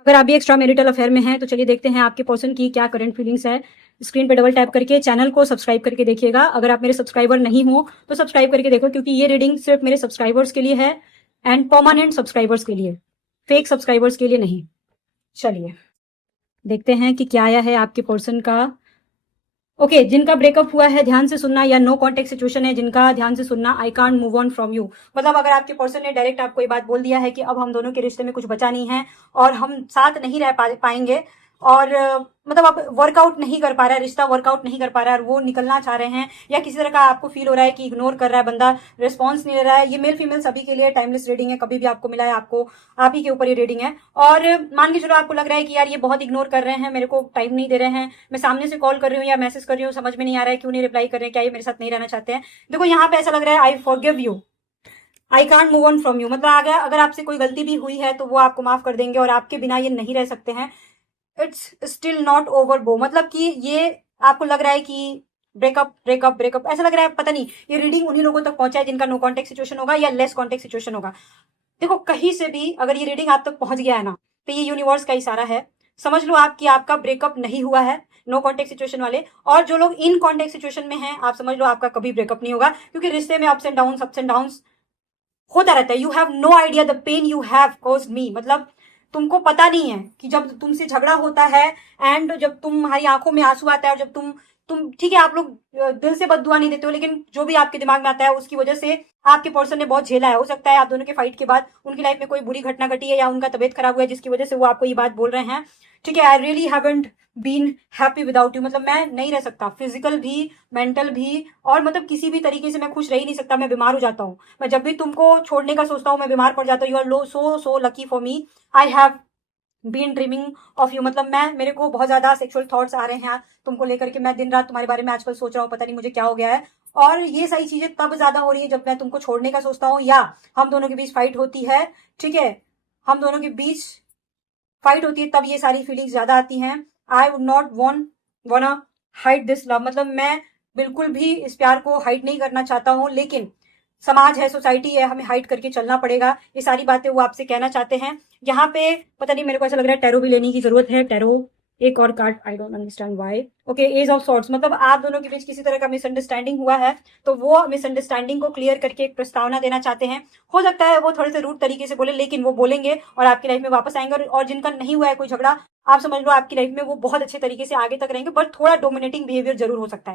अगर आप भी एक्स्ट्रा मैरिटल अफेयर में हैं तो चलिए देखते हैं आपके पर्सन की क्या करंट फीलिंग्स है। स्क्रीन पे डबल टैप करके चैनल को सब्सक्राइब करके देखिएगा। अगर आप मेरे सब्सक्राइबर नहीं हो तो सब्सक्राइब करके देखो, क्योंकि ये रीडिंग सिर्फ मेरे सब्सक्राइबर्स के लिए है एंड परमानेंट सब्सक्राइबर्स के लिए, फेक सब्सक्राइबर्स के लिए नहीं। चलिए देखते हैं कि क्या आया है आपके पर्सन का। ओके, जिनका ब्रेकअप हुआ है ध्यान से सुनना, या नो कॉन्टेक्ट सिचुएशन है जिनका, ध्यान से सुनना। I can't move on from you, मतलब अगर आपके पर्सन ने डायरेक्ट आपको ये बात बोल दिया है कि अब हम दोनों के रिश्ते में कुछ बचा नहीं है और हम साथ नहीं रह पाएंगे, और मतलब अब वर्कआउट नहीं कर पा रहा है, रिश्ता वर्कआउट नहीं कर पा रहा है और वो निकलना चाह रहे हैं, या किसी तरह का आपको फील हो रहा है कि इग्नोर कर रहा है बंदा, रिस्पॉन्स नहीं ले रहा है। ये मेल फीमेल सभी के लिए टाइमलेस रीडिंग है, कभी भी आपको मिला है आपको, आप ही के ऊपर ये रीडिंग है। और मान के चलो आपको लग रहा है कि यार ये बहुत इग्नोर कर रहे हैं, मेरे को टाइम नहीं दे रहे हैं, मैं सामने से कॉल कर रही हूँ या मैसेज कर रही हूँ, समझ में नहीं आ रहा है क्यों नहीं रिप्लाई कर रहे हैं, क्या ये मेरे साथ नहीं रहना चाहते हैं। देखो यहाँ पे ऐसा लग रहा है I forgive you, I can't move on from you, मतलब अगर आपसे कोई गलती भी हुई है तो वो आपको माफ कर देंगे और आपके बिना ये नहीं रह सकते हैं। इट्स स्टिल नॉट ओवर बो, मतलब कि ये आपको लग रहा है कि ब्रेकअप ब्रेकअप ब्रेकअप, ऐसा लग रहा है। पता नहीं ये रीडिंग उन्हीं लोगों तक पहुंचा है जिनका नो कॉन्टेक्ट सिचुएशन होगा या लेस कॉन्टेक्ट सिचुएशन होगा। देखो कहीं से भी अगर ये रीडिंग आप तक पहुंच गया है ना, तो ये यूनिवर्स का इशारा है। समझ लो आप कि आपका ब्रेकअप नहीं हुआ है, नो कॉन्टेक्ट सिचुएशन वाले। और जो लोग इन कॉन्टेक्ट सिचुएशन में हैं, आप समझ लो आपका कभी ब्रेकअप नहीं होगा, क्योंकि रिश्ते में अप्स एंड डाउन्स होता रहता है। You have no idea the pain you have caused me, मतलब तुमको पता नहीं है कि जब तुमसे झगड़ा होता है एंड जब तुम्हारी आंखों में आंसू आता है, और जब तुम ठीक है, आप लोग दिल से बद्दुआ नहीं देते हो, लेकिन जो भी आपके दिमाग में आता है उसकी वजह से आपके पर्सन ने बहुत झेला है। हो सकता है आप दोनों के फाइट के बाद उनकी लाइफ में कोई बुरी घटना घटी है या उनका तबियत खराब हुआ है, जिसकी वजह से वो आपको ये बात बोल रहे हैं। ठीक है, I really haven't been happy without you, मतलब मैं नहीं रह सकता, फिजिकल भी, मेंटल भी, और मतलब किसी भी तरीके से मैं खुश रह ही नहीं सकता, मैं बीमार हो जाता हूँ। मैं जब भी तुमको छोड़ने का सोचता हूँ मैं बीमार पड़ जाता हूँ। यू आर लो so lucky for me, I have been dreaming of you, मतलब मेरे को बहुत ज्यादा सेक्सुअल थॉट्स आ रहे हैं तुमको लेकर के। मैं दिन रात तुम्हारे बारे में आजकल सोच रहा हूँ, पता नहीं मुझे क्या हो गया है। और ये सारी चीजें तब ज्यादा हो रही है जब मैं तुमको छोड़ने का सोचता हूँ, या हम दोनों के बीच फाइट होती है। ठीक है, हम दोनों के बीच फाइट होती है तब ये सारी फीलिंग्स ज्यादा आती हैं। I would not want hide this love, मतलब मैं बिल्कुल भी इस प्यार को हाइड नहीं करना चाहता हूँ, लेकिन समाज है, सोसाइटी है, हमें हाइड करके चलना पड़ेगा। ये सारी बातें वो आपसे कहना चाहते हैं। यहाँ पे पता नहीं, मेरे को ऐसा लग रहा है टैरो भी लेने की जरूरत है। टैरो एक और card, I don't understand why. Okay, ace of swords, मतलब आप दोनों के बीच किसी तरह का मिसअंडरस्टैंडिंग हुआ है, तो वो मिसअंडरस्टैंडिंग को क्लियर करके एक प्रस्तावना देना चाहते हैं। हो सकता है वो थोड़े से रूड तरीके से बोले, लेकिन वो बोलेंगे और आपकी लाइफ में वापस आएंगे। और जिनका नहीं हुआ है कोई झगड़ा, आप समझ लो आपकी लाइफ में वो बहुत अच्छे तरीके से आगे तक रहेंगे, बट थोड़ा डोमिनेटिंग बिहेवियर जरूर हो सकता है।